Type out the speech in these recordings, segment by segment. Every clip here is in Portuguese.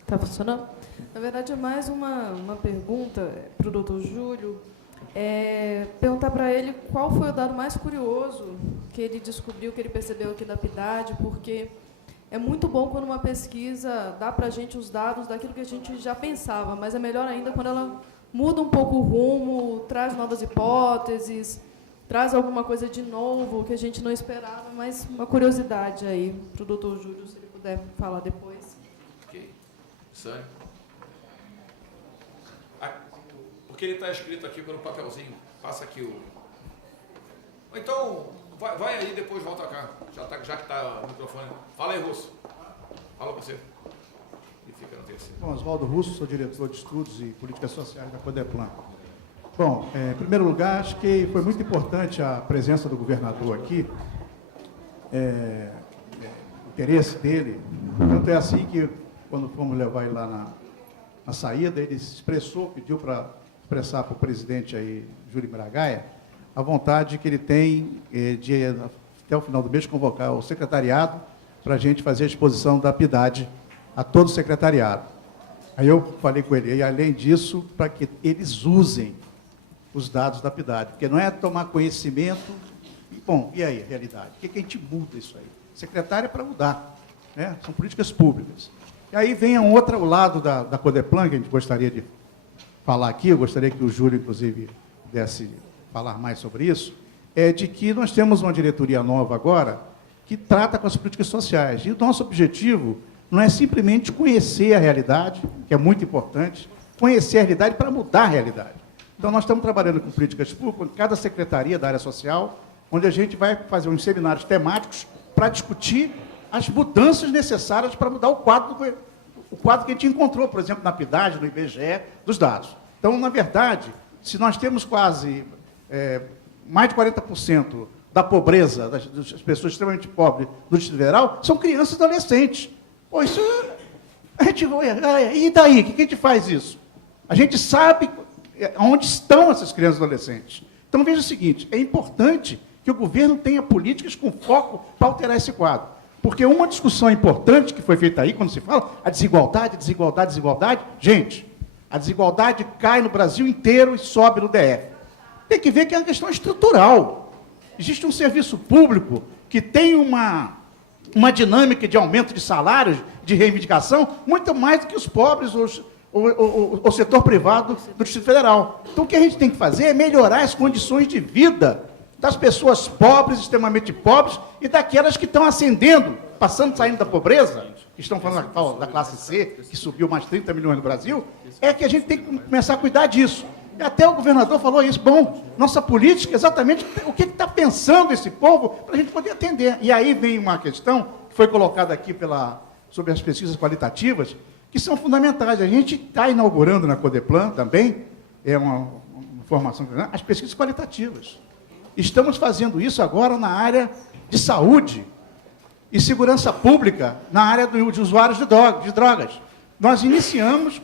Está funcionando? Na verdade, é mais uma pergunta para o doutor Júlio. Perguntar para ele qual foi o dado mais curioso que ele descobriu, que ele percebeu aqui da PIDAD, porque é muito bom quando uma pesquisa dá para a gente os dados daquilo que a gente já pensava, mas é melhor ainda quando ela muda um pouco o rumo, traz novas hipóteses, traz alguma coisa de novo que a gente não esperava, mas uma curiosidade aí para o doutor Júlio, se ele puder falar depois. Ok. Sânia? Porque ele está escrito aqui no papelzinho. Passa aqui o... Então, vai aí, depois volta cá. Já que está o microfone. Fala aí, Russo. Fala você. E fica no terceiro. Bom, Oswaldo Russo, sou diretor de Estudos e Políticas Sociais da Codeplan. Bom, em primeiro lugar, acho que foi muito importante a presença do governador aqui, o interesse dele. Tanto é assim que, quando fomos levar ele lá na saída, ele se expressou, pediu para expressar para o presidente aí, Júlio Miragaia, a vontade que ele tem de, até o final do mês, convocar o secretariado para a gente fazer a exposição da PIDAD a todo o secretariado. Aí eu falei com ele, e além disso, para que eles usem os dados da PIDAD, porque não é tomar conhecimento, bom, e aí, a realidade? O que a gente muda isso aí? Secretário é para mudar, né? São políticas públicas. E aí vem um outro lado da Codeplan, que a gente gostaria de falar aqui, eu gostaria que o Júlio, inclusive, pudesse falar mais sobre isso, é de que nós temos uma diretoria nova agora que trata com as políticas sociais. E o nosso objetivo não é simplesmente conhecer a realidade, que é muito importante, conhecer a realidade para mudar a realidade. Então, nós estamos trabalhando com políticas públicas, em cada secretaria da área social, onde a gente vai fazer uns seminários temáticos para discutir as mudanças necessárias para mudar o quadro que a gente encontrou, por exemplo, na PIDAD, no IBGE, dos dados. Então, na verdade, se nós temos quase mais de 40% da pobreza, das pessoas extremamente pobres do Distrito Federal, são crianças e adolescentes. Pô, isso... A gente, e daí? O que a gente faz isso? A gente sabe onde estão essas crianças e adolescentes. Então, veja o seguinte, é importante que o governo tenha políticas com foco para alterar esse quadro. Porque uma discussão importante que foi feita aí, quando se fala a desigualdade, desigualdade, desigualdade, gente, a desigualdade cai no Brasil inteiro e sobe no DF. Tem que ver que é uma questão estrutural. Existe um serviço público que tem uma dinâmica de aumento de salários, de reivindicação, muito mais do que os pobres, o setor privado do Distrito Federal. Então, o que a gente tem que fazer é melhorar as condições de vida das pessoas pobres, extremamente pobres, e daquelas que estão ascendendo, saindo da pobreza, que estão falando da classe C, que subiu mais 30 milhões no Brasil, é que a gente tem que começar a cuidar disso. E até o governador falou isso. Bom, nossa política é exatamente o que está pensando esse povo para a gente poder atender. E aí vem uma questão que foi colocada aqui sobre as pesquisas qualitativas, que são fundamentais. A gente está inaugurando na Codeplan também, é uma formação, as pesquisas qualitativas. Estamos fazendo isso agora na área de saúde e segurança pública, na área de usuários de drogas. Nós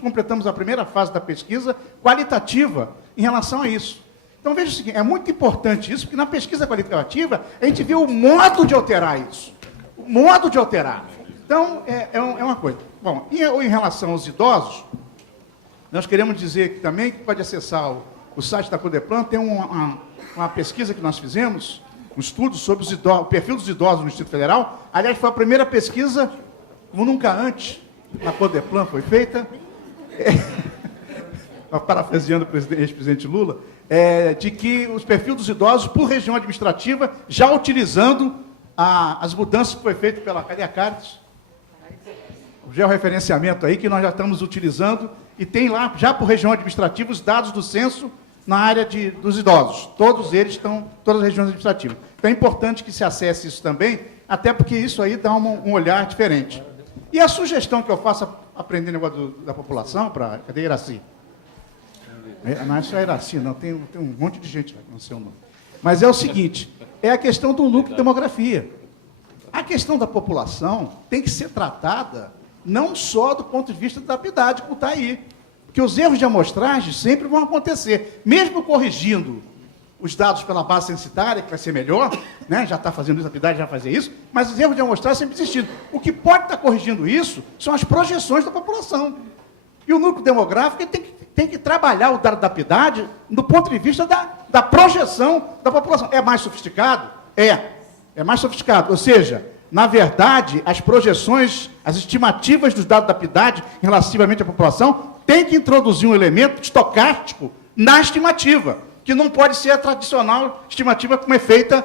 completamos a primeira fase da pesquisa qualitativa em relação a isso. Então, veja o seguinte, é muito importante isso, porque na pesquisa qualitativa a gente vê o modo de alterar isso. O modo de alterar. Então, é uma coisa. Bom, e em relação aos idosos, nós queremos dizer que também pode acessar o site da Codeplan, tem uma pesquisa que nós fizemos, um estudo sobre o perfil dos idosos no Distrito Federal. Aliás, foi a primeira pesquisa, como nunca antes, na Codeplan foi feita, parafraseando o ex-presidente Lula, de que os perfis dos idosos por região administrativa, já utilizando as mudanças que foi feito pela... Cadê a Caritas? O georreferenciamento aí, que nós já estamos utilizando, e tem lá, já por região administrativa, os dados do censo na área dos idosos. Todos eles estão, todas as regiões administrativas. Então é importante que se acesse isso também, até porque isso aí dá um olhar diferente. E a sugestão que eu faço, aprender o negócio da população, cadê Iraci? Não é só Iraci, não, tem um monte de gente lá que não sei o nome. Mas é o seguinte, é a questão do núcleo de demografia. A questão da população tem que ser tratada não só do ponto de vista da PIDAD, como está aí. Porque os erros de amostragem sempre vão acontecer. Mesmo corrigindo os dados pela base censitária, que vai ser melhor, né? Já está fazendo isso, a PIDAD já fazia isso, mas os erros de amostragem sempre existindo. O que pode estar corrigindo isso são as projeções da população. E o núcleo demográfico tem que trabalhar o dado da PIDAD do ponto de vista da projeção da população. É mais sofisticado? É mais sofisticado. Ou seja, na verdade, as projeções, as estimativas dos dados da PIDAD relativamente à população tem que introduzir um elemento estocástico na estimativa, que não pode ser a tradicional estimativa como é feita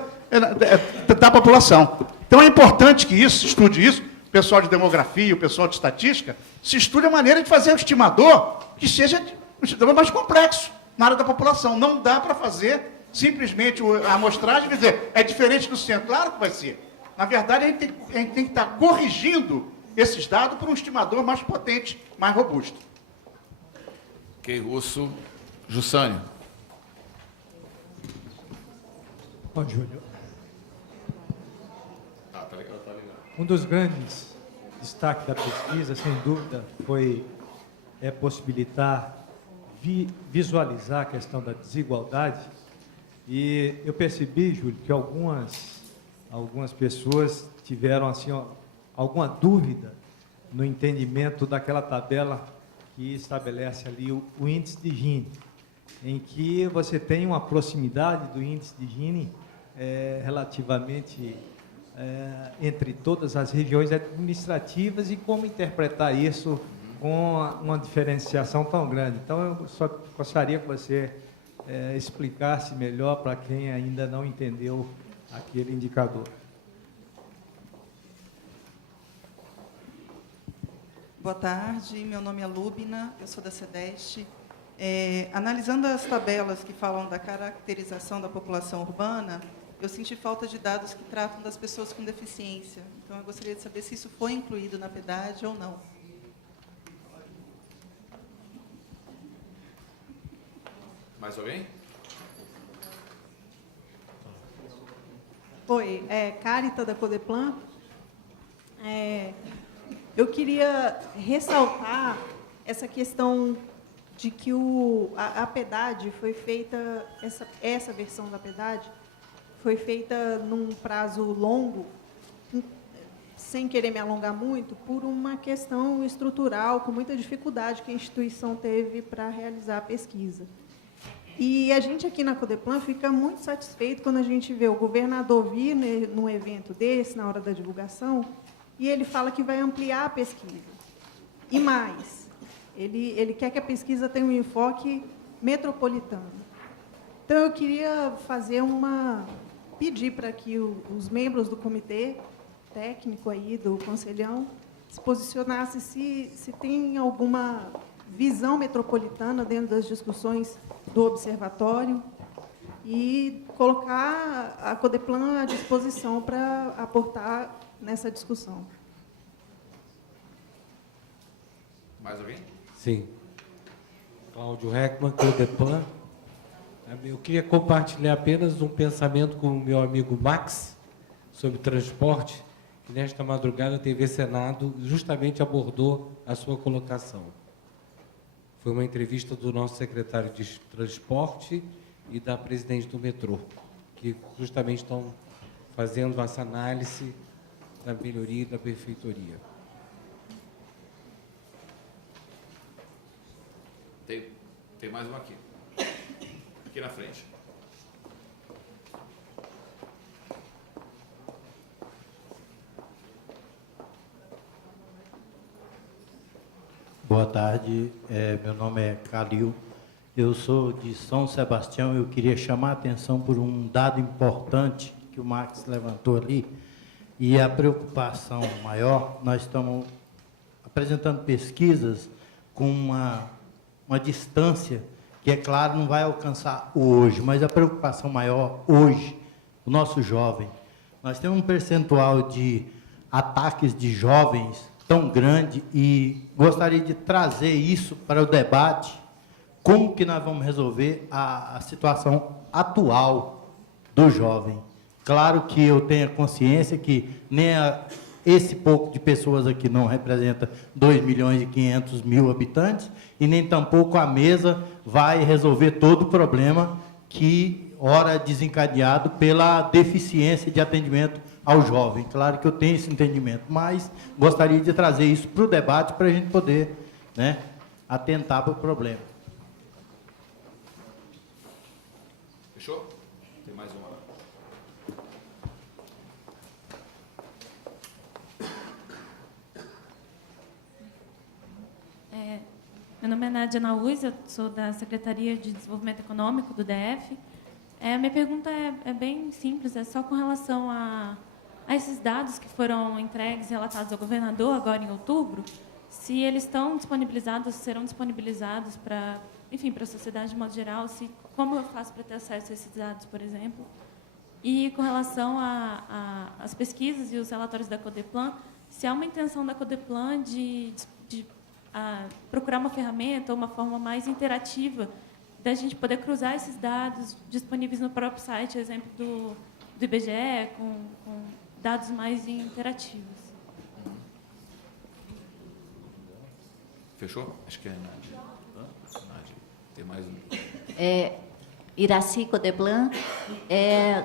da população. Então é importante que isso, se estude isso, o pessoal de demografia, o pessoal de estatística, se estude a maneira de fazer um estimador que seja um estimador mais complexo na área da população. Não dá para fazer simplesmente a amostragem e dizer, é diferente do centro. Claro que vai ser. Na verdade, a gente tem que estar corrigindo esses dados por um estimador mais potente, mais robusto. Ok, Russo. Jussânio. Bom, Júlio. Tá ligado, tá ligado. Um dos grandes destaques da pesquisa, sem dúvida, foi possibilitar visualizar a questão da desigualdade. E eu percebi, Júlio, que algumas pessoas tiveram assim, alguma dúvida no entendimento daquela tabela que estabelece ali o índice de Gini, em que você tem uma proximidade do índice de Gini relativamente entre todas as regiões administrativas e como interpretar isso com uma diferenciação tão grande. Então, eu só gostaria que você explicasse melhor para quem ainda não entendeu aquele indicador. Boa tarde, meu nome é Lúbina, eu sou da CEDEST. Analisando as tabelas que falam da caracterização da população urbana, eu senti falta de dados que tratam das pessoas com deficiência. Então, eu gostaria de saber se isso foi incluído na PIDAD ou não. Mais alguém? Oi, Carita da Codeplan. Eu queria ressaltar essa questão de que a PEDAD foi feita, essa versão da PEDAD foi feita num prazo longo, sem querer me alongar muito, por uma questão estrutural, com muita dificuldade que a instituição teve para realizar a pesquisa. E a gente aqui na Codeplan fica muito satisfeito quando a gente vê o governador vir num evento desse, na hora da divulgação, e ele fala que vai ampliar a pesquisa. E mais, ele quer que a pesquisa tenha um enfoque metropolitano. Então, eu queria pedir para que os membros do comitê técnico aí, do Conselhão, se posicionassem se tem alguma visão metropolitana dentro das discussões do observatório e colocar a Codeplan à disposição para aportar nessa discussão. Mais alguém? Sim. Cláudio Heckman, Codeplan. Eu queria compartilhar apenas um pensamento com o meu amigo Max sobre transporte, que nesta madrugada a TV Senado justamente abordou a sua colocação. Foi uma entrevista do nosso secretário de Transporte e da presidente do metrô, que justamente estão fazendo essa análise da melhoria e da benfeitoria. Tem mais uma aqui. Aqui na frente. Boa tarde, meu nome é Calil, eu sou de São Sebastião. Eu queria chamar a atenção por um dado importante que o Max levantou ali, e a preocupação maior. Nós estamos apresentando pesquisas com uma distância que, é claro, não vai alcançar hoje, mas a preocupação maior hoje, o nosso jovem. Nós temos um percentual de ataques de jovens tão grande, e gostaria de trazer isso para o debate, como que nós vamos resolver a situação atual do jovem. Claro que eu tenho consciência que nem esse pouco de pessoas aqui não representa 2.500.000 habitantes, e nem tampouco a mesa vai resolver todo o problema que, ora, desencadeado pela deficiência de atendimento ao jovem. Claro que eu tenho esse entendimento, mas gostaria de trazer isso para o debate para a gente poder, né, atentar para o problema. Fechou? Tem mais uma lá. Meu nome é Nádia Nauz, eu sou da Secretaria de Desenvolvimento Econômico do DF. Minha pergunta é bem simples, é só com relação a esses dados que foram entregues e relatados ao governador agora em outubro, se eles estão disponibilizados, serão disponibilizados para, enfim, para a sociedade de modo geral, como eu faço para ter acesso a esses dados, por exemplo. E com relação às pesquisas e os relatórios da Codeplan, se há uma intenção da Codeplan de procurar uma ferramenta ou uma forma mais interativa da gente poder cruzar esses dados disponíveis no próprio site, exemplo do IBGE, com dados mais interativos. Fechou? Acho que é Nádia. Nádia. Tem mais um. Iraci Codeplan.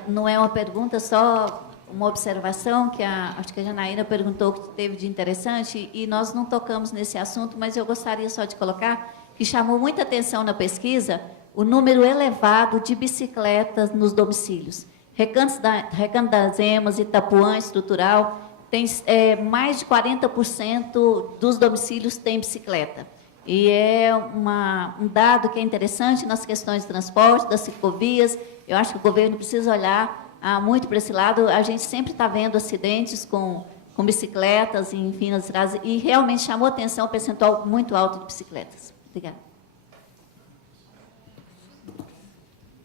Não é uma pergunta, só uma observação que acho que a Janaína perguntou que teve de interessante, e nós não tocamos nesse assunto, mas eu gostaria só de colocar que chamou muita atenção na pesquisa o número elevado de bicicletas nos domicílios. Recanto das Emas, Itapuã, Estrutural, tem mais de 40% dos domicílios têm bicicleta. E é um dado que é interessante nas questões de transporte, das ciclovias. Eu acho que o governo precisa olhar muito para esse lado. A gente sempre está vendo acidentes com bicicletas, enfim, nas estradas, e realmente chamou atenção o percentual muito alto de bicicletas. Obrigada.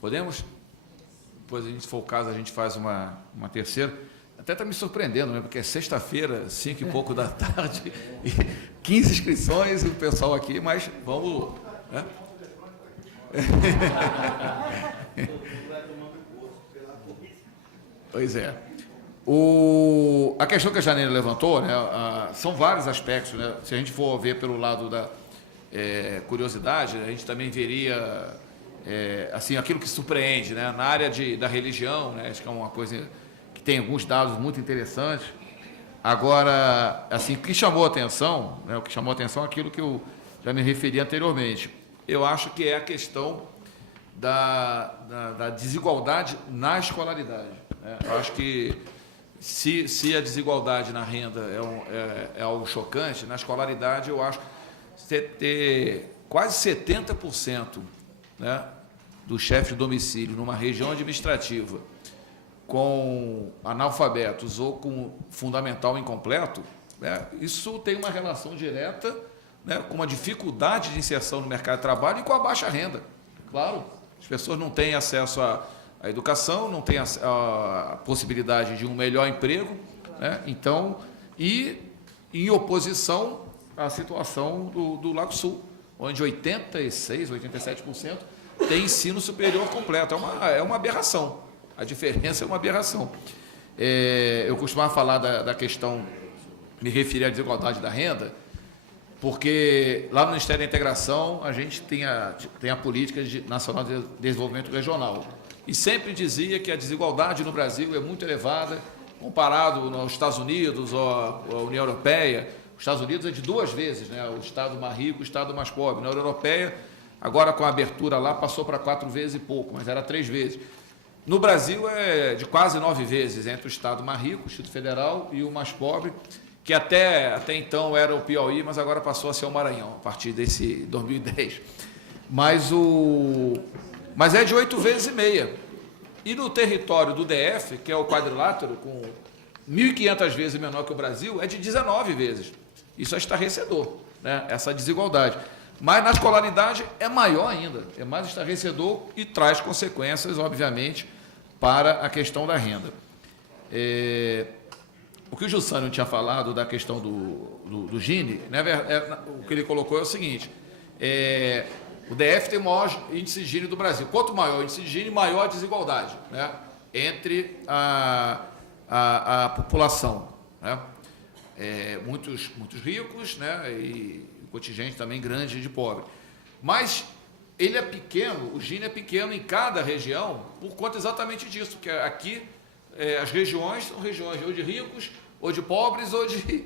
Podemos? Depois, se for o caso, a gente faz uma terceira. Até está me surpreendendo, né? Porque é sexta-feira, 5 e pouco da tarde, e 15 inscrições, e o pessoal aqui, mas vamos... Né? Pois é. A questão que a Janaína levantou, né, são vários aspectos, né? Se a gente for ver pelo lado da curiosidade, a gente também veria assim, aquilo que surpreende, né? Na área da religião, né? Acho que é uma coisa que tem alguns dados muito interessantes. Agora, assim, o que chamou a atenção, né? O que chamou a atenção é aquilo que eu já me referi anteriormente. Eu acho que é a questão da desigualdade na escolaridade, né? Eu acho que se a desigualdade na renda é algo chocante, na escolaridade eu acho que ter quase 70%, né, do chefe de domicílio numa região administrativa com analfabetos ou com fundamental incompleto, né, isso tem uma relação direta, né, com uma dificuldade de inserção no mercado de trabalho e com a baixa renda. Claro, as pessoas não têm acesso à educação, não têm a possibilidade de um melhor emprego, né, então, e em oposição à situação do Lago Sul, onde 86%, 87% tem ensino superior completo. É uma aberração. A diferença é uma aberração. Eu costumava falar da questão, me referir à desigualdade da renda, porque lá no Ministério da Integração a gente tem a Política Nacional de Desenvolvimento Regional. E sempre dizia que a desigualdade no Brasil é muito elevada, comparado aos Estados Unidos ou à União Europeia. Os Estados Unidos é de 2 vezes, né? O estado mais rico, o estado mais pobre. Na União Europeia, agora com a abertura lá, passou para 4 vezes e pouco, mas era 3 vezes. No Brasil é de quase 9 vezes, entre o estado mais rico, o Distrito Federal, e o mais pobre, que até então era o Piauí, mas agora passou a ser o Maranhão, a partir desse 2010. Mas é de 8 vezes e meia. E no território do DF, que é o quadrilátero, com 1.500 vezes menor que o Brasil, é de 19 vezes. Isso é estarrecedor, né? Essa desigualdade. Mas na escolaridade é maior ainda, é mais estarrecedor e traz consequências, obviamente, para a questão da renda. O que o Jussânio tinha falado da questão do Gini, né, o que ele colocou é o seguinte: o DF tem o maior índice de Gini do Brasil. Quanto maior o índice de Gini, maior a desigualdade, né? entre a população, né? Muitos ricos, né? E contingente também grande de pobre. Mas ele é pequeno, o Gini é pequeno em cada região por conta exatamente disso, que aqui as regiões são regiões ou de ricos, ou de pobres, ou de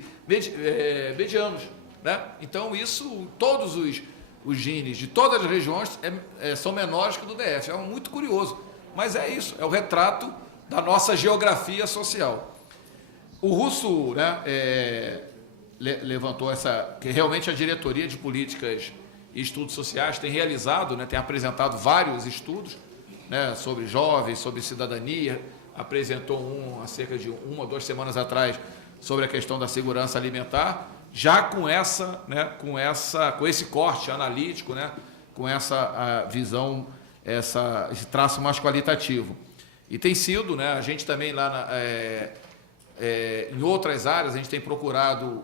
medianos, né? Então, isso, todos os Gines de todas as regiões são menores que o do DF. É muito curioso, mas é isso, é o retrato da nossa geografia social. O Russo, né, levantou que realmente a Diretoria de Políticas e Estudos Sociais tem realizado, né, tem apresentado vários estudos, né, sobre jovens, sobre cidadania, apresentou há cerca de 1 ou 2 semanas atrás sobre a questão da segurança alimentar, já com esse corte analítico, né, com essa visão, esse traço mais qualitativo. E tem sido, né, a gente também lá em outras áreas, a gente tem procurado,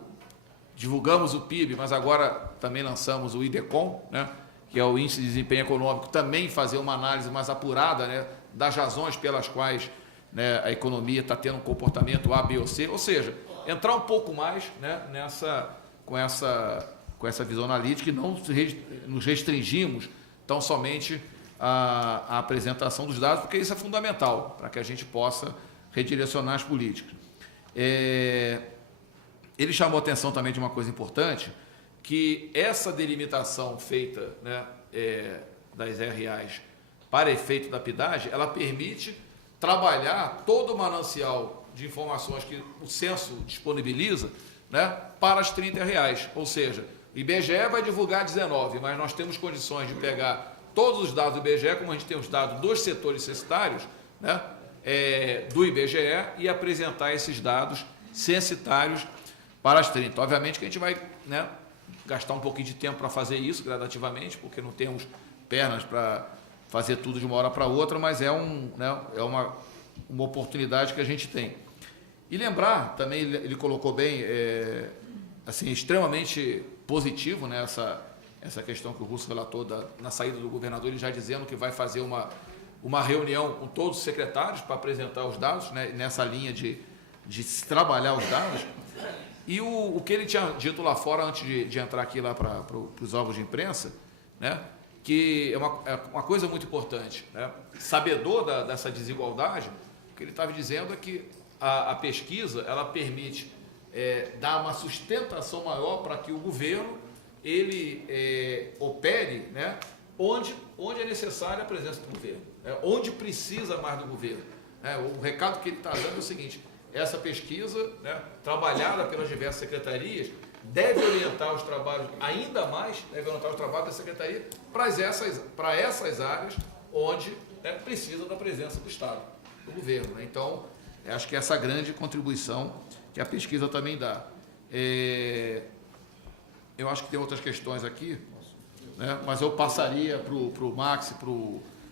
divulgamos o PIB, mas agora também lançamos o IDECOM, né, que é o Índice de Desempenho Econômico, também fazer uma análise mais apurada, né, das razões pelas quais, né, a economia está tendo um comportamento A, B ou C, ou seja, entrar um pouco mais, né, com essa visão analítica e não nos restringimos tão somente à apresentação dos dados, porque isso é fundamental para que a gente possa redirecionar as políticas. Ele chamou a atenção também de uma coisa importante, que essa delimitação feita, né, das RAs para efeito da PIDAGE, ela permite trabalhar todo o manancial de informações que o censo disponibiliza, né, para as 30 reais. Ou seja, o IBGE vai divulgar 19, mas nós temos condições de pegar todos os dados do IBGE, como a gente tem os dados dos setores censitários, né, do IBGE, e apresentar esses dados censitários para as 30. Obviamente que a gente vai, né, gastar um pouquinho de tempo para fazer isso gradativamente, porque não temos pernas para fazer tudo de uma hora para outra, mas é uma oportunidade que a gente tem. E lembrar, também ele colocou bem, assim, extremamente positivo, né, essa questão que o Russo relatou na saída do governador, ele já dizendo que vai fazer uma reunião com todos os secretários para apresentar os dados, né, nessa linha de se trabalhar os dados. E o que ele tinha dito lá fora, antes de entrar aqui lá para os órgãos de imprensa, né, que é uma coisa muito importante, né, sabedor dessa desigualdade, o que ele estava dizendo é que a pesquisa, ela permite dar uma sustentação maior para que o governo ele opere, né, onde é necessária a presença do governo, onde precisa mais do governo. O recado que ele está dando é o seguinte: essa pesquisa, né, trabalhada pelas diversas secretarias, deve orientar os trabalhos ainda mais, deve orientar os trabalhos da secretaria para essas áreas onde, né, precisa da presença do Estado, do governo, né? Então, acho que essa é a grande contribuição que a pesquisa também dá. Eu acho que tem outras questões aqui, né, mas eu passaria para o Max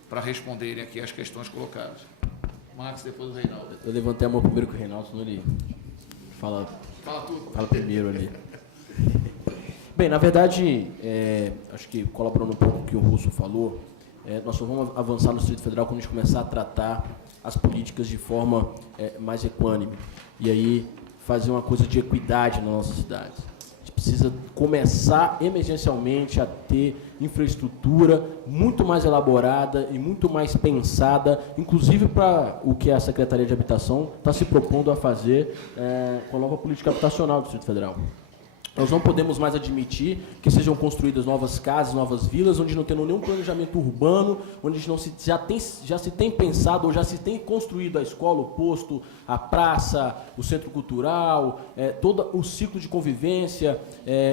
para responderem aqui as questões colocadas. Max, depois o Reinaldo. Eu levantei a mão primeiro que o Reinaldo, senão ele fala tudo. Fala primeiro ali. Bem, na verdade, acho que colaborando um pouco com o que o Russo falou, nós só vamos avançar no Distrito Federal quando a gente começar a tratar as políticas de forma mais equânime. E aí fazer uma coisa de equidade nas nossas cidades. A gente precisa começar emergencialmente a ter infraestrutura muito mais elaborada e muito mais pensada, inclusive para o que a Secretaria de Habitação está se propondo a fazer com a nova política habitacional do Distrito Federal. Nós não podemos mais admitir que sejam construídas novas casas, novas vilas, onde não tem nenhum planejamento urbano, onde já se tem pensado ou já se tem construído a escola, o posto, a praça, o centro cultural, todo o ciclo de convivência,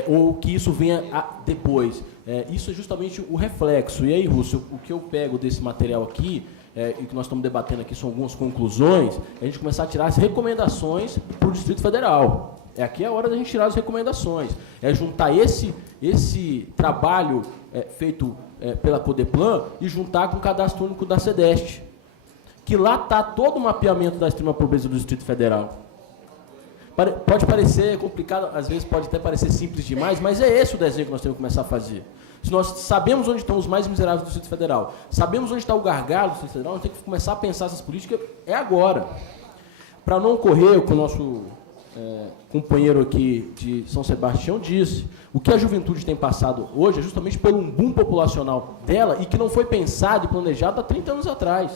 ou que isso venha depois. Isso é justamente o reflexo. E aí, Russo, o que eu pego desse material aqui, e que nós estamos debatendo aqui, são algumas conclusões, é a gente começar a tirar as recomendações para o Distrito Federal. Aqui é a hora da gente tirar as recomendações. Juntar esse trabalho feito pela Codeplan e juntar com o Cadastro Único da SEDEST. Que lá está todo o mapeamento da extrema pobreza do Distrito Federal. Pode parecer complicado, às vezes pode até parecer simples demais, mas é esse o desenho que nós temos que começar a fazer. Se nós sabemos onde estão os mais miseráveis do Distrito Federal, sabemos onde está o gargalo do Distrito Federal, nós temos que começar a pensar essas políticas agora. Para não ocorrer o que o nosso companheiro aqui de São Sebastião disse, o que a juventude tem passado hoje é justamente pelo um boom populacional dela e que não foi pensado e planejado há 30 anos atrás.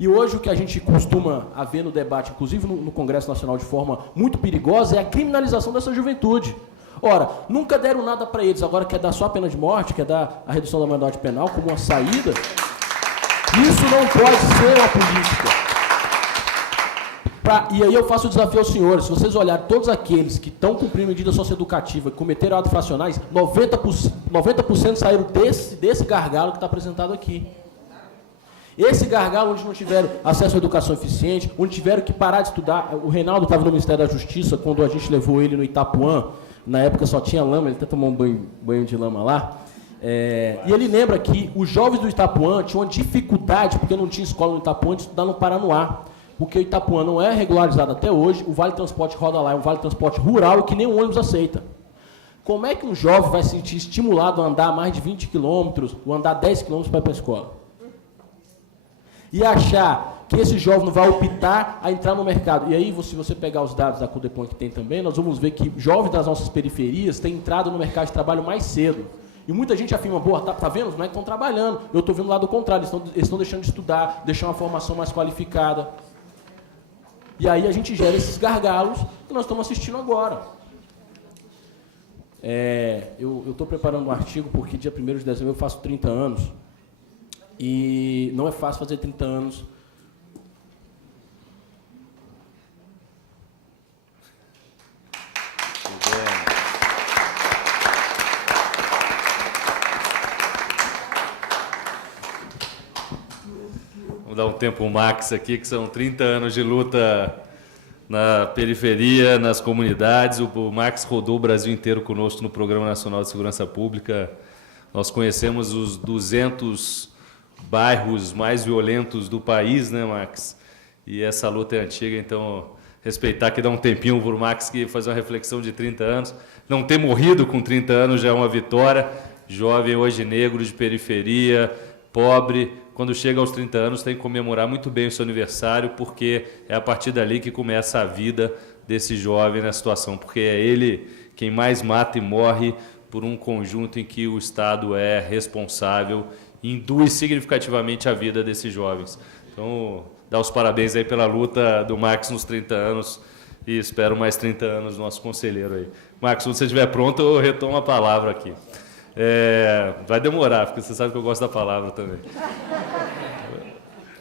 E hoje o que a gente costuma haver no debate, inclusive no Congresso Nacional de forma muito perigosa, é a criminalização dessa juventude. Ora, nunca deram nada para eles, agora quer dar só a pena de morte, quer dar a redução da maioridade penal como uma saída. Isso não pode ser uma política. E aí eu faço o desafio aos senhores, se vocês olharem todos aqueles que estão cumprindo medida socioeducativa e cometeram atos fracionais, 90% saíram desse gargalo que está apresentado aqui. Esse gargalo onde não tiveram acesso à educação eficiente, onde tiveram que parar de estudar. O Reinaldo estava no Ministério da Justiça quando a gente levou ele no Itapuã, na época só tinha lama, ele até tomou um banho de lama lá. E ele lembra que os jovens do Itapuã tinham uma dificuldade, porque não tinha escola no Itapuã, de estudar no Paranoá. Porque o Itapuã não é regularizado até hoje, o Vale Transporte roda lá, é um Vale Transporte rural que nem o ônibus aceita. Como é que um jovem vai se sentir estimulado a andar mais de 20 quilômetros, ou andar 10 quilômetros para ir para a escola? E achar que esse jovem não vai optar a entrar no mercado. E aí, se você pegar os dados da Codeplan que tem também, nós vamos ver que jovens das nossas periferias têm entrado no mercado de trabalho mais cedo. E muita gente afirma, boa, tá vendo? Os moleques estão trabalhando. Eu estou vendo lá do contrário, eles estão deixando de estudar, deixando uma formação mais qualificada. E aí a gente gera esses gargalos que nós estamos assistindo agora. Eu estou preparando um artigo porque dia 1º de dezembro eu faço 30 anos. E não é fácil fazer 30 anos. Vamos dar um tempo ao Max aqui, que são 30 anos de luta na periferia, nas comunidades. O Max rodou o Brasil inteiro conosco no Programa Nacional de Segurança Pública. Nós conhecemos os 200 bairros mais violentos do país, né, Max? E essa luta é antiga, então respeitar que dá um tempinho para o Max que fazer uma reflexão de 30 anos. Não ter morrido com 30 anos já é uma vitória. Jovem hoje negro, de periferia, pobre, quando chega aos 30 anos tem que comemorar muito bem o seu aniversário, porque é a partir dali que começa a vida desse jovem na situação, porque é ele quem mais mata e morre por um conjunto em que o Estado é responsável e induz significativamente a vida desses jovens. Então, dá os parabéns aí pela luta do Max nos 30 anos e espero mais 30 anos do nosso conselheiro aí. Max, quando você estiver pronto, eu retomo a palavra aqui. Vai demorar, porque você sabe que eu gosto da palavra também.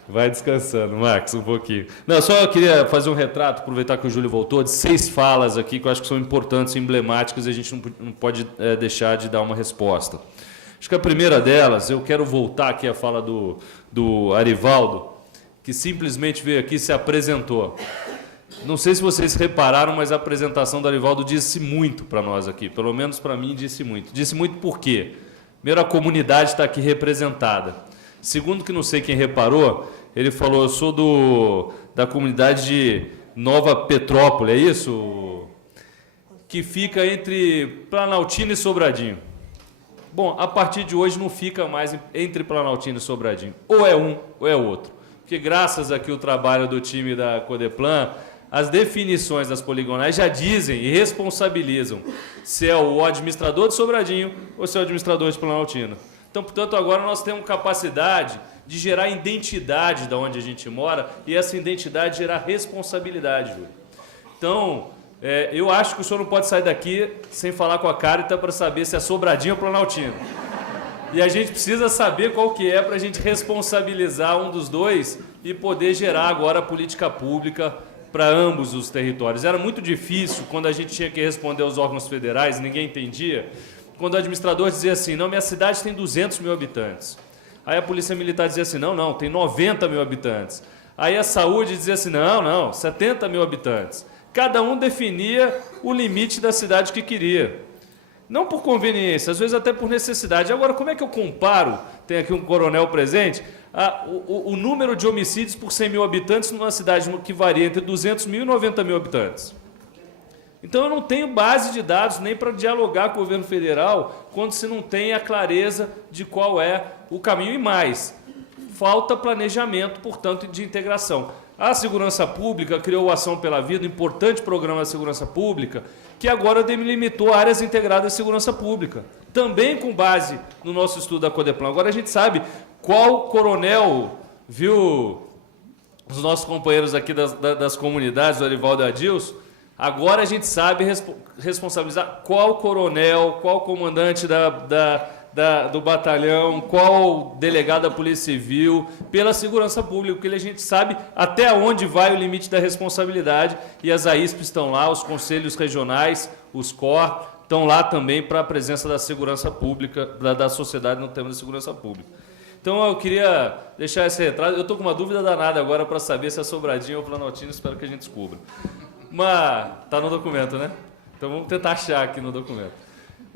Vai descansando, Max, um pouquinho. Não, só eu queria fazer um retrato, aproveitar que o Júlio voltou, de 6 falas aqui que eu acho que são importantes e emblemáticas e a gente não pode deixar de dar uma resposta. Acho que a primeira delas, eu quero voltar aqui à fala do Arivaldo, que simplesmente veio aqui e se apresentou. Não sei se vocês repararam, mas a apresentação do Arivaldo disse muito para nós aqui, pelo menos para mim disse muito. Disse muito por quê? Primeiro, a comunidade está aqui representada. Segundo, que não sei quem reparou, ele falou, eu sou da comunidade de Nova Petrópolis, é isso? Que fica entre Planaltina e Sobradinho. Bom, a partir de hoje não fica mais entre Planaltina e Sobradinho. Ou é um ou é outro. Porque graças aqui ao trabalho do time da Codeplan, as definições das poligonais já dizem e responsabilizam se é o administrador de Sobradinho ou se é o administrador de Planaltina. Então, portanto, agora nós temos capacidade de gerar identidade de onde a gente mora e essa identidade gerar responsabilidade, Júlio. Então, eu acho que o senhor não pode sair daqui sem falar com a Carita para saber se é Sobradinho ou Planaltina. E a gente precisa saber qual que é para a gente responsabilizar um dos dois e poder gerar agora a política pública para ambos os territórios. Era muito difícil quando a gente tinha que responder aos órgãos federais, ninguém entendia, quando o administrador dizia assim, não, minha cidade tem 200 mil habitantes. Aí a Polícia Militar dizia assim, não, tem 90 mil habitantes. Aí a Saúde dizia assim, não, 70 mil habitantes. Cada um definia o limite da cidade que queria. Não por conveniência, às vezes até por necessidade. Agora, como é que eu comparo, tem aqui um coronel presente, o número de homicídios por 100 mil habitantes numa cidade que varia entre 200 mil e 90 mil habitantes? Então, eu não tenho base de dados nem para dialogar com o governo federal quando se não tem a clareza de qual é o caminho. E mais, falta planejamento, portanto, de integração. A Segurança Pública criou o Ação pela Vida, um importante programa da Segurança Pública, que agora delimitou áreas integradas de segurança pública, também com base no nosso estudo da Codeplan. Agora a gente sabe qual coronel, viu, os nossos companheiros aqui das comunidades, o Arivaldo e o Adilson, agora a gente sabe responsabilizar qual coronel, qual comandante do batalhão, qual delegado da Polícia Civil, pela segurança pública, porque a gente sabe até onde vai o limite da responsabilidade, e as AISP estão lá, os conselhos regionais, os COR, estão lá também para a presença da segurança pública, da sociedade no tema da segurança pública. Então, eu queria deixar esse retrato. Eu estou com uma dúvida danada agora para saber se é Sobradinho ou Planaltino, espero que a gente descubra. Mas está no documento, né? Então, vamos tentar achar aqui no documento.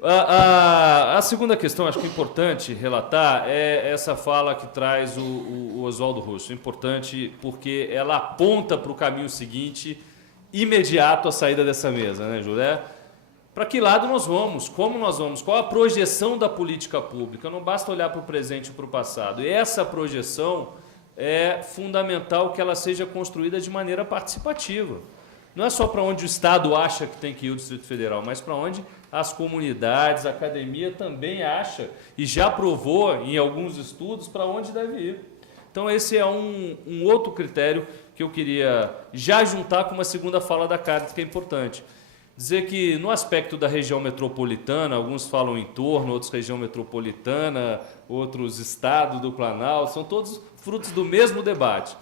A segunda questão, acho que é importante relatar, é essa fala que traz o Oswaldo Russo. Importante porque ela aponta para o caminho seguinte, imediato à saída dessa mesa, né, Júlia? Para que lado nós vamos? Como nós vamos? Qual a projeção da política pública? Não basta olhar para o presente e para o passado. E essa projeção é fundamental que ela seja construída de maneira participativa. Não é só para onde o Estado acha que tem que ir o Distrito Federal, mas para onde as comunidades, a academia também acha e já provou em alguns estudos para onde deve ir. Então, esse é um outro critério que eu queria já juntar com uma segunda fala da Carta, que é importante. Dizer que, no aspecto da região metropolitana, alguns falam em torno, outros região metropolitana, outros estados do Planalto, são todos frutos do mesmo debate.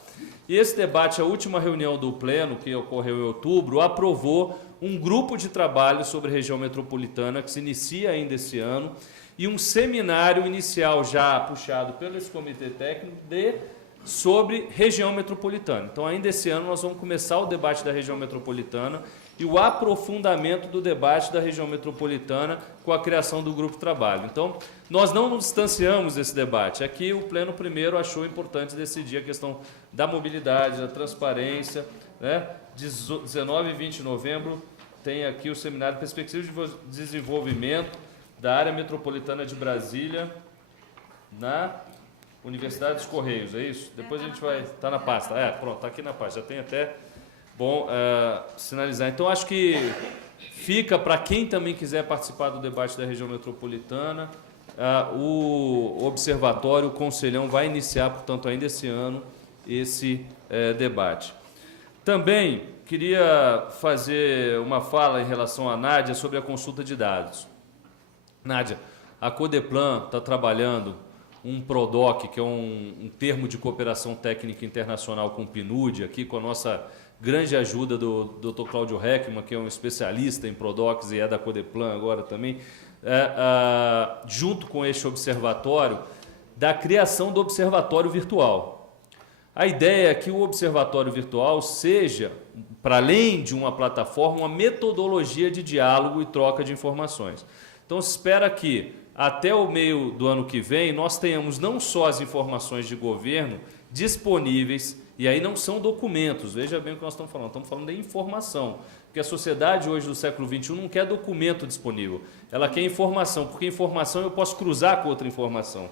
E esse debate, a última reunião do Pleno, que ocorreu em outubro, aprovou um grupo de trabalho sobre região metropolitana, que se inicia ainda esse ano, e um seminário inicial já puxado pelo esse comitê técnico sobre região metropolitana. Então, ainda esse ano, nós vamos começar o debate da região metropolitana e o aprofundamento do debate da região metropolitana com a criação do grupo de trabalho. Então, nós não nos distanciamos desse debate. Aqui, o Pleno primeiro achou importante decidir a questão da mobilidade, da transparência, né? 19 e 20 de novembro tem aqui o seminário Perspectivas de Desenvolvimento da Área Metropolitana de Brasília na Universidade dos Correios, é isso? Depois a gente vai... Está na pasta. Pronto, está aqui na pasta. Já tem até... Bom, sinalizar. Então, acho que fica para quem também quiser participar do debate da região metropolitana, o Observatório, o Conselhão vai iniciar, portanto, ainda esse ano, esse debate. Também queria fazer uma fala em relação à Nádia sobre a consulta de dados. Nádia, a Codeplan está trabalhando um PRODOC, que é um termo de cooperação técnica internacional com o PNUD, aqui com a nossa grande ajuda do Dr. Cláudio Heckmann, que é um especialista em PRODOCs e é da Codeplan agora também, junto com este observatório, da criação do observatório virtual. A ideia é que o observatório virtual seja, para além de uma plataforma, uma metodologia de diálogo e troca de informações. Então, se espera que, até o meio do ano que vem, nós tenhamos não só as informações de governo disponíveis, e aí não são documentos, veja bem o que nós estamos falando de informação, porque a sociedade hoje do século XXI não quer documento disponível, ela quer informação, porque informação eu posso cruzar com outra informação.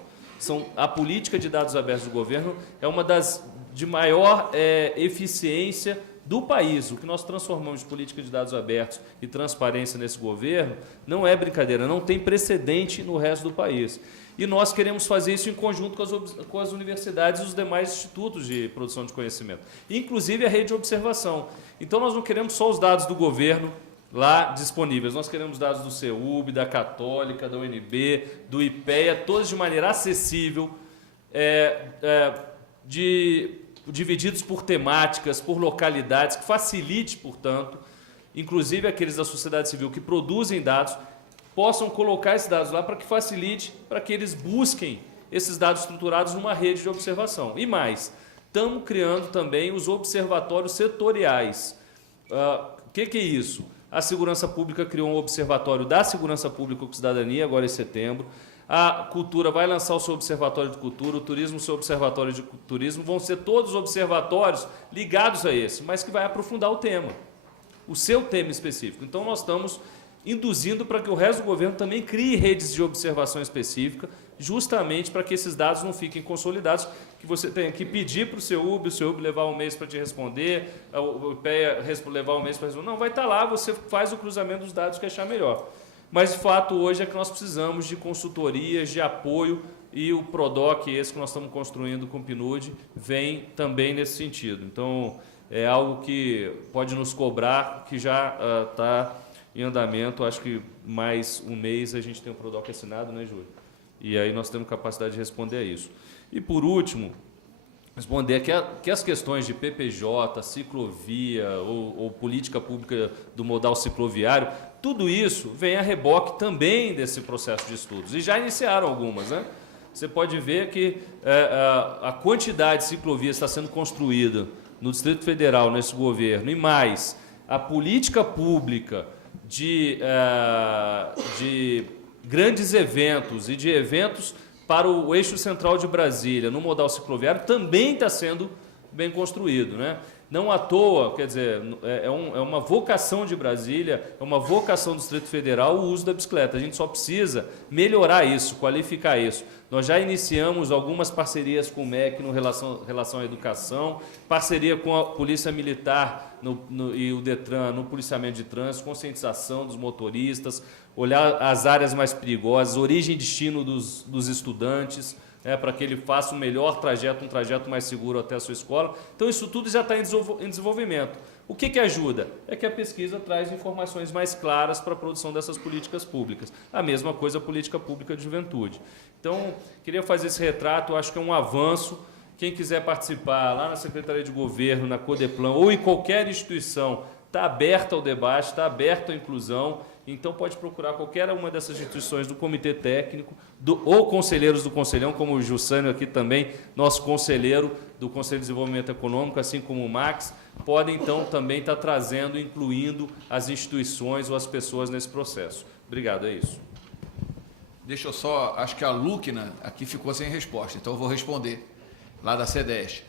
A política de dados abertos do governo é uma das de maior eficiência do país. O que nós transformamos de política de dados abertos e transparência nesse governo não é brincadeira, não tem precedente no resto do país. E nós queremos fazer isso em conjunto com as universidades e os demais institutos de produção de conhecimento, inclusive a rede de observação. Então, nós não queremos só os dados do governo lá disponíveis, nós queremos dados do CEUB, da Católica, da UNB, do IPEA, todos de maneira acessível, divididos por temáticas, por localidades, que facilite, portanto, inclusive aqueles da sociedade civil que produzem dados, possam colocar esses dados lá para que facilite, para que eles busquem esses dados estruturados numa rede de observação. E mais, estamos criando também os observatórios setoriais. O que é isso? A Segurança Pública criou um observatório da Segurança Pública com Cidadania, agora em setembro. A Cultura vai lançar o seu observatório de cultura, o Turismo o seu observatório de turismo. Vão ser todos observatórios ligados a esse, mas que vai aprofundar o tema. o seu tema específico. Então, nós estamos induzindo para que o resto do governo também crie redes de observação específica, justamente para que esses dados não fiquem consolidados, que você tenha que pedir para o CEUB levar um mês para te responder, o IPEA levar um mês para responder. Não, vai estar lá, você faz o cruzamento dos dados que achar melhor. Mas, de fato, hoje é que nós precisamos de consultorias, de apoio, e o PRODOC, esse que nós estamos construindo com o PNUD, vem também nesse sentido. Então, é algo que pode nos cobrar, que já está em andamento. Acho que mais um mês a gente tem o PRODOC assinado, né, Júlio? E aí nós temos capacidade de responder a isso. E, por último, responder que as questões de PPJ, ciclovia ou política pública do modal cicloviário, tudo isso vem a reboque também desse processo de estudos. E já iniciaram algumas, né? Você pode ver que a quantidade de ciclovias está sendo construída no Distrito Federal, nesse governo, e mais a política pública de grandes eventos e de eventos para o eixo central de Brasília, no modal cicloviário, também está sendo bem construído, né? Não à toa, quer dizer, é uma vocação de Brasília, é uma vocação do Distrito Federal o uso da bicicleta. A gente só precisa melhorar isso, qualificar isso. Nós já iniciamos algumas parcerias com o MEC no relação à educação, parceria com a Polícia Militar e o DETRAN no policiamento de trânsito, conscientização dos motoristas, olhar as áreas mais perigosas, origem e destino dos estudantes, para que ele faça um melhor trajeto, um trajeto mais seguro até a sua escola. Então, isso tudo já está em desenvolvimento. O que ajuda? É que a pesquisa traz informações mais claras para a produção dessas políticas públicas. A mesma coisa a política pública de juventude. Então, queria fazer esse retrato, eu acho que é um avanço. Quem quiser participar lá na Secretaria de Governo, na Codeplan ou em qualquer instituição, está aberta ao debate, está aberto à inclusão. Então, pode procurar qualquer uma dessas instituições do Comitê Técnico ou conselheiros do Conselhão, como o Jussânio aqui também, nosso conselheiro do Conselho de Desenvolvimento Econômico, assim como o Max, podem, então, também estar trazendo, incluindo as instituições ou as pessoas nesse processo. Obrigado, é isso. Deixa eu só, acho que a Lúquina aqui ficou sem resposta, então eu vou responder, lá da CEDES.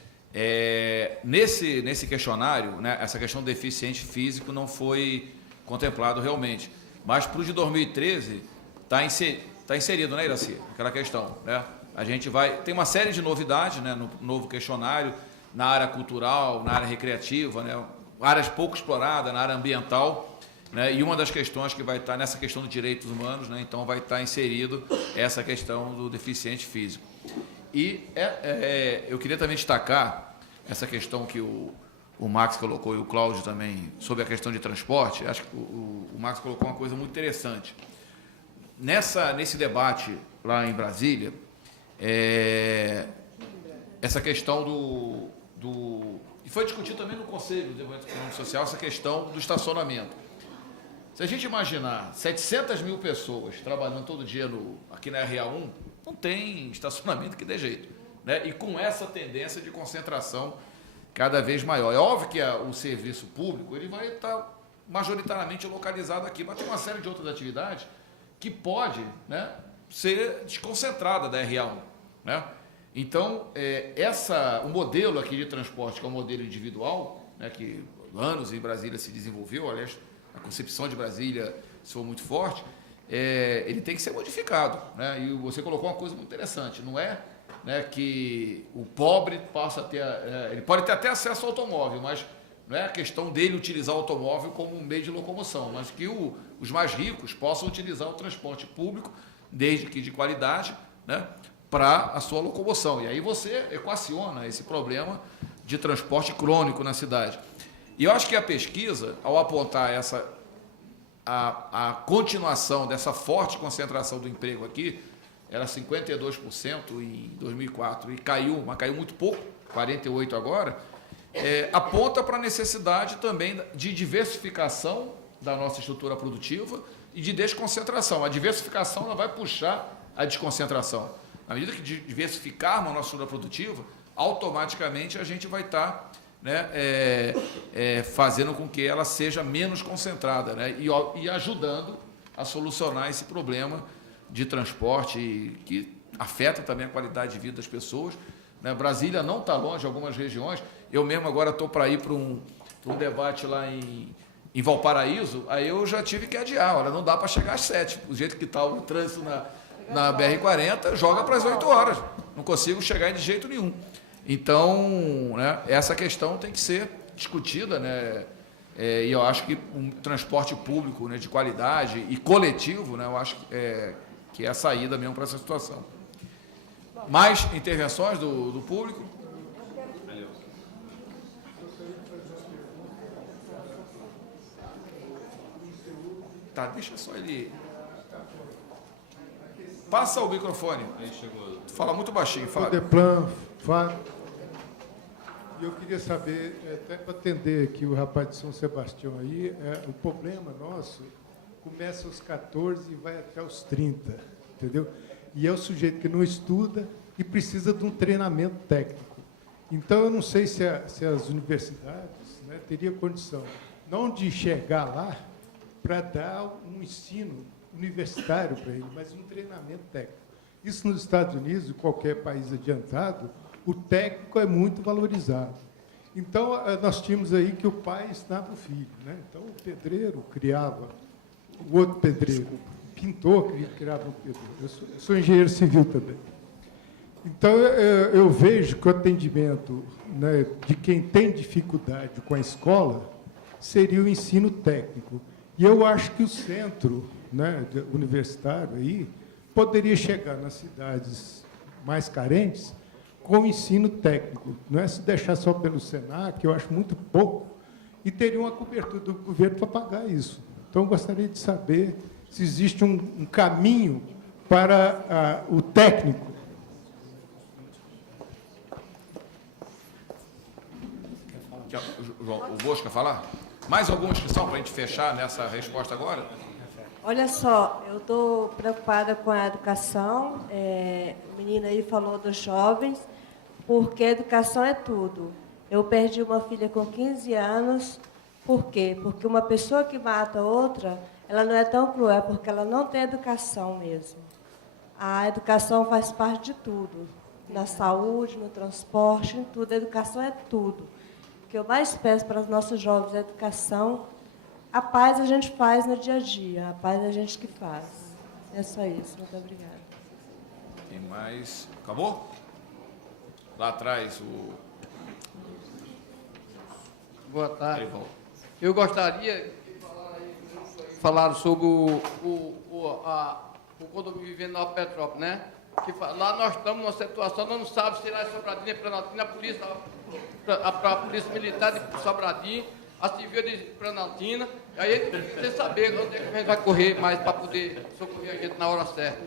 Nesse questionário, né, essa questão do deficiente físico não foi contemplado realmente, mas para o de 2013 está inserido, né, Iraci, aquela questão, né? A gente tem uma série de novidades, né, no novo questionário, na área cultural, na área recreativa, né, áreas pouco exploradas, na área ambiental, né, e uma das questões que vai estar nessa questão dos direitos humanos, né, então vai estar inserido essa questão do deficiente físico. E eu queria também destacar essa questão que o Max colocou e o Cláudio também, sobre a questão de transporte. Acho que o Max colocou uma coisa muito interessante. Nesse debate lá em Brasília, essa questão e foi discutido também no Conselho de Desenvolvimento Econômico e Social, essa questão do estacionamento. Se a gente imaginar 700 mil pessoas trabalhando todo dia aqui na RA1, não tem estacionamento que dê jeito, né? E com essa tendência de concentração cada vez maior. É óbvio que o serviço público ele vai estar majoritariamente localizado aqui, mas tem uma série de outras atividades que pode, né, ser desconcentrada da RA1, né? Então, o modelo aqui de transporte, que é um modelo individual, né, que anos em Brasília se desenvolveu, aliás, a concepção de Brasília se for muito forte, ele tem que ser modificado, né? E você colocou uma coisa muito interessante, não é, né, que o pobre passa a ter, ele pode ter até acesso ao automóvel, mas não é a questão dele utilizar o automóvel como um meio de locomoção, mas que os mais ricos possam utilizar o transporte público, desde que de qualidade, né, para a sua locomoção. E aí você equaciona esse problema de transporte crônico na cidade. E eu acho que a pesquisa, ao apontar a continuação dessa forte concentração do emprego aqui, era 52% em 2004 e caiu, mas caiu muito pouco, 48% agora, aponta para a necessidade também de diversificação da nossa estrutura produtiva e de desconcentração. A diversificação ela vai puxar a desconcentração. Na medida que diversificarmos a nossa estrutura produtiva, automaticamente a gente vai estar, né, fazendo com que ela seja menos concentrada, né, e ajudando a solucionar esse problema de transporte que afeta também a qualidade de vida das pessoas, né? Brasília não está longe de algumas regiões. Eu mesmo agora estou para ir para um debate lá em Valparaíso, aí eu já tive que adiar. Olha, não dá para chegar às 7. Do jeito que está o trânsito na BR-40, joga para as 8 horas. Não consigo chegar de jeito nenhum. Então, né, essa questão tem que ser discutida, né? E eu acho que um transporte público, né, de qualidade e coletivo, né, eu acho que é a saída mesmo para essa situação. Mais intervenções do público? Tá, deixa só ele... Passa o microfone. Aí chegou. Fala muito baixinho, Fábio. Deplan, Fábio. E eu queria saber, até para atender aqui o rapaz de São Sebastião aí, o problema nosso começa aos 14 e vai até os 30, entendeu? E é o sujeito que não estuda e precisa de um treinamento técnico. Então, eu não sei se as universidades, né, teriam condição, não de chegar lá para dar um ensino universitário para ele, mas um treinamento técnico. Isso nos Estados Unidos, em qualquer país adiantado, o técnico é muito valorizado. Então, nós tínhamos aí que o pai ensinava o filho, né? Então, o pedreiro criava o outro pedreiro, o pintor criava o pedreiro. Eu sou engenheiro civil também. Então, eu vejo que o atendimento, né, de quem tem dificuldade com a escola seria o ensino técnico. E eu acho que o centro, né, universitário aí poderia chegar nas cidades mais carentes com o ensino técnico. Não é se deixar só pelo Senac, eu acho muito pouco, e teria uma cobertura do governo para pagar isso. Então, eu gostaria de saber se existe um caminho para o técnico. O Bosco quer falar? Mais alguma inscrição para a gente fechar nessa resposta agora? Olha só, eu estou preocupada com a educação. O menino aí falou dos jovens, porque educação é tudo. Eu perdi uma filha com 15 anos. Por quê? Porque uma pessoa que mata outra, ela não é tão cruel, porque ela não tem educação mesmo. A educação faz parte de tudo. Na saúde, no transporte, em tudo. A educação é tudo. O que eu mais peço para os nossos jovens é educação. A paz a gente faz no dia a dia, a paz é a gente que faz. É só isso, muito obrigada. Tem mais? Acabou? Lá atrás, o... Boa tarde. Eu gostaria de falar sobre o condomínio vivendo na Petrópolis, né? Que lá nós estamos numa situação, nós não sabemos se irá Sobradinho, Planaltina, a polícia militar de Sobradinho, a civil de Planaltina, e aí a gente precisa saber onde é que a gente vai correr mais para poder socorrer a gente na hora certa.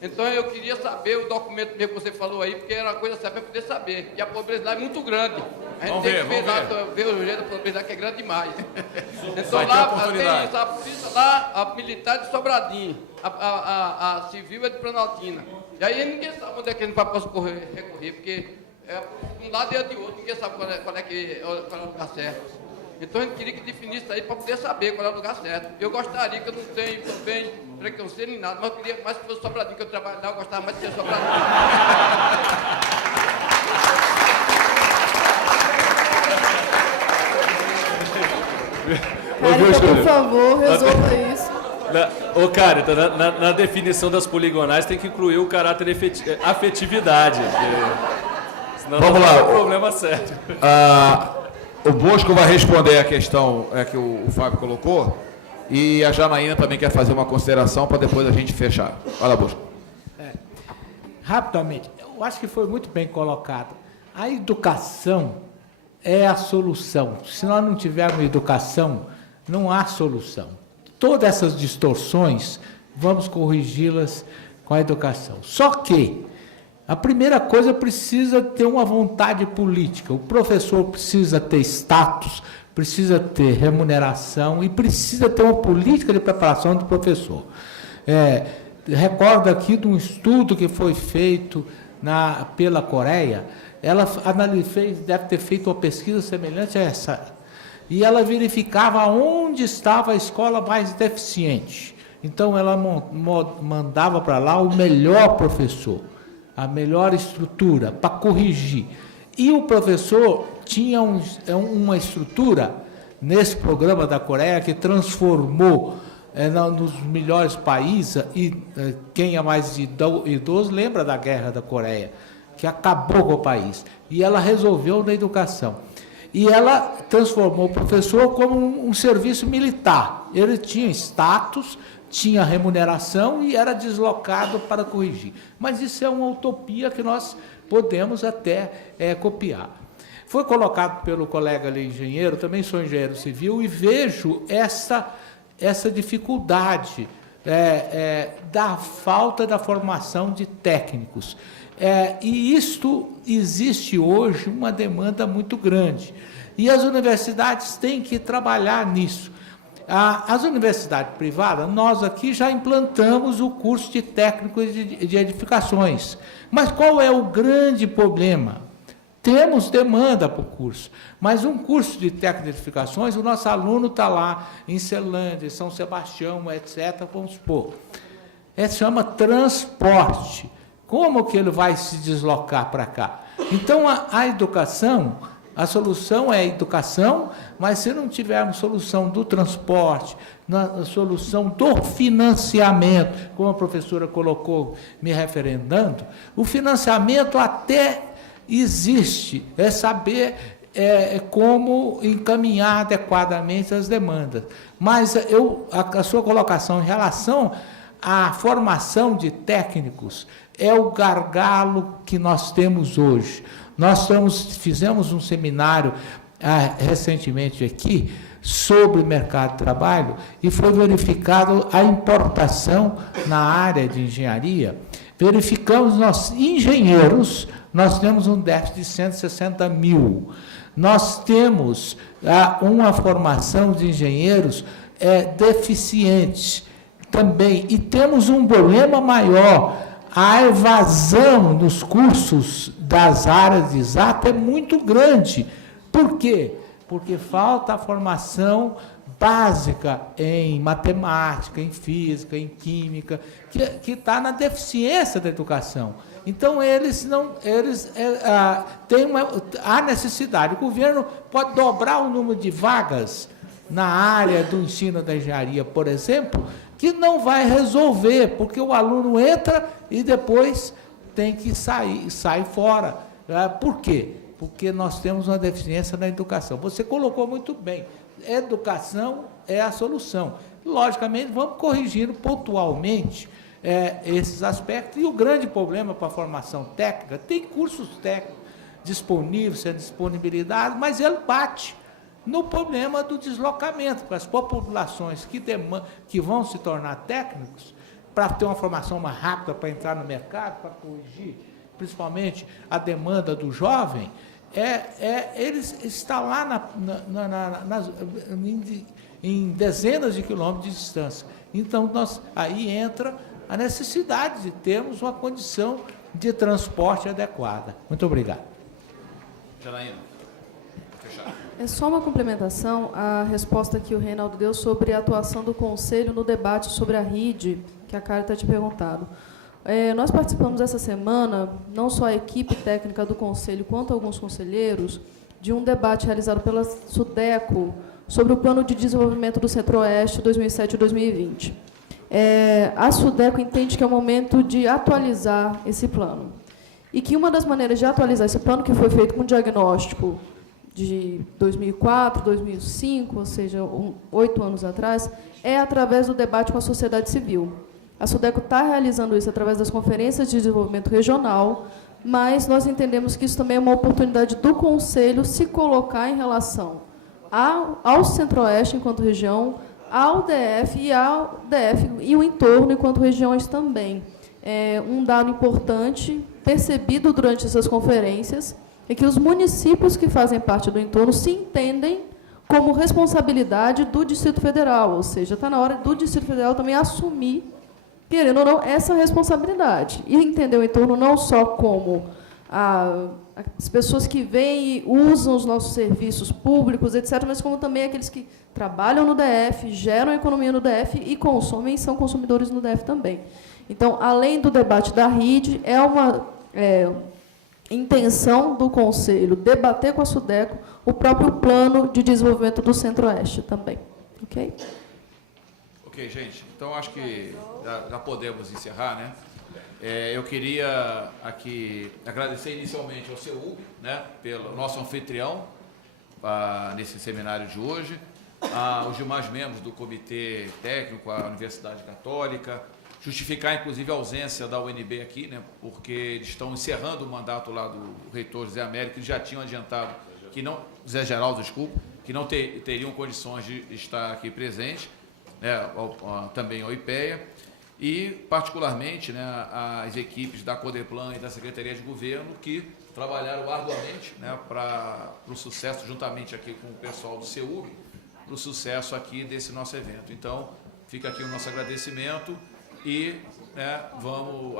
Então eu queria saber o documento mesmo que você falou aí, porque era uma coisa certa para poder saber. E a pobreza lá é muito grande. A gente tem que ver o jeito da pobreza lá, que é grande demais. Então lá tem a polícia lá, a militar de Sobradinho, a civil é de Planaltina. E aí ninguém sabe onde é que a gente vai recorrer, porque de um lado e de outro, ninguém sabe qual é o lugar certo. Então a gente queria que definisse isso aí para poder saber qual é o lugar certo. Eu gostaria, que eu não tenho também preconceito nem nada, mas eu queria mais que fosse Sobradinho, que eu trabalho lá, eu gostava mais de ser Sobradinho. Cárita, por favor, resolva isso. Ô, Cárita, na definição das poligonais tem que incluir o caráter afetividade. Senão vamos lá. É um problema sério. O Bosco vai responder a questão que o Fábio colocou, e a Janaína também quer fazer uma consideração para depois a gente fechar. Vai lá, Bosco. Rapidamente, eu acho que foi muito bem colocado. A educação é a solução. Se nós não tivermos educação, não há solução. Todas essas distorções, vamos corrigi-las com a educação. Só que a primeira coisa, precisa ter uma vontade política. O professor precisa ter status, precisa ter remuneração e precisa ter uma política de preparação do professor. Recordo aqui de um estudo que foi feito pela Coreia. Ela deve ter feito uma pesquisa semelhante a essa. E ela verificava onde estava a escola mais deficiente. Então, ela mandava para lá o melhor professor, a melhor estrutura para corrigir. E o professor tinha uma estrutura, nesse programa da Coreia, que transformou nos melhores países, e quem é mais idoso lembra da Guerra da Coreia, que acabou com o país. E ela resolveu na educação. E ela transformou o professor como um serviço militar. Ele tinha status, tinha remuneração e era deslocado para corrigir. Mas isso é uma utopia que nós podemos até copiar. Foi colocado pelo colega ali, engenheiro, também sou engenheiro civil, e vejo essa dificuldade da falta da formação de técnicos. E isto existe hoje uma demanda muito grande. E as universidades têm que trabalhar nisso. As universidades privadas, nós aqui já implantamos o curso de técnico de edificações. Mas qual é o grande problema? Temos demanda para o curso, mas um curso de técnico de edificações, o nosso aluno está lá em Celândia, São Sebastião, etc., vamos supor. Chama transporte. Como que ele vai se deslocar para cá? Então, a educação, a solução é a educação, mas se não tivermos solução do transporte, a solução do financiamento, como a professora colocou, me referendando, o financiamento até existe, é saber como encaminhar adequadamente as demandas. Mas a sua colocação em relação à formação de técnicos é o gargalo que nós temos hoje. Nós fizemos um seminário recentemente aqui sobre mercado de trabalho e foi verificado a importação na área de engenharia. Verificamos, nós engenheiros, nós temos um déficit de 160 mil. Nós temos uma formação de engenheiros deficiente também. E temos um problema maior. A evasão nos cursos das áreas de exato é muito grande. Por quê? Porque falta a formação básica em matemática, em física, em química, que está na deficiência da educação. Então, há necessidade. O governo pode dobrar o número de vagas na área do ensino da engenharia, por exemplo, que não vai resolver, porque o aluno entra e depois tem que sai fora. Por quê? Porque nós temos uma deficiência na educação. Você colocou muito bem. Educação é a solução. Logicamente, vamos corrigindo pontualmente esses aspectos. E o grande problema para a formação técnica, tem cursos técnicos disponíveis, sendo disponibilidade, mas ele bate no problema do deslocamento, para as populações que vão se tornar técnicos, para ter uma formação mais rápida, para entrar no mercado, para corrigir, principalmente, a demanda do jovem, eles estão lá em dezenas de quilômetros de distância. Então, aí entra a necessidade de termos uma condição de transporte adequada. Muito obrigado. Janaína, fechar. É só uma complementação à resposta que o Reinaldo deu sobre a atuação do Conselho no debate sobre a RID, que a Cara está te perguntando. Nós participamos essa semana, não só a equipe técnica do Conselho, quanto alguns conselheiros, de um debate realizado pela SUDECO sobre o Plano de Desenvolvimento do Centro-Oeste 2007-2020. A SUDECO entende que é o momento de atualizar esse plano. E que uma das maneiras de atualizar esse plano, que foi feito com um diagnóstico de 2004, 2005, ou seja, 8 anos atrás, é através do debate com a sociedade civil. A SUDECO está realizando isso através das conferências de desenvolvimento regional, mas nós entendemos que isso também é uma oportunidade do Conselho se colocar em relação ao Centro-Oeste enquanto região, ao DF e o entorno enquanto regiões também. Um dado importante, percebido durante essas conferências, é que os municípios que fazem parte do entorno se entendem como responsabilidade do Distrito Federal, ou seja, está na hora do Distrito Federal também assumir, querendo ou não, essa responsabilidade. E entender o entorno não só como as pessoas que vêm e usam os nossos serviços públicos, etc., mas como também aqueles que trabalham no DF, geram economia no DF e consomem, são consumidores no DF também. Então, além do debate da RID, intenção do Conselho debater com a SUDECO o próprio plano de desenvolvimento do Centro-Oeste também. Ok? Ok, gente. Então, acho que já podemos encerrar, né? Eu queria aqui agradecer inicialmente ao CEUB, né, pelo nosso anfitrião nesse seminário de hoje, aos demais membros do Comitê Técnico, a Universidade Católica, justificar, inclusive, a ausência da UNB aqui, né, porque eles estão encerrando o mandato lá do reitor José Américo, eles já tinham adiantado que não, José Geraldo, desculpa, que não teriam condições de estar aqui presentes, né, também ao IPEA, e, particularmente, né, as equipes da Codeplan e da Secretaria de Governo, que trabalharam arduamente, né, para o sucesso, juntamente aqui com o pessoal do CEUB, para o sucesso aqui desse nosso evento. Então, fica aqui o nosso agradecimento e, né, vamos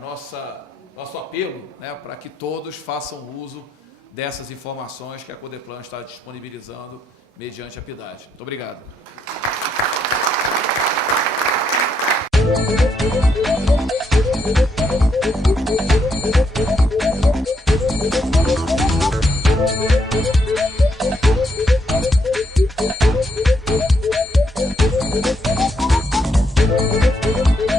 nosso apelo, né, para que todos façam uso dessas informações que a Codeplan está disponibilizando mediante a PIDAD. Muito obrigado. Thank you.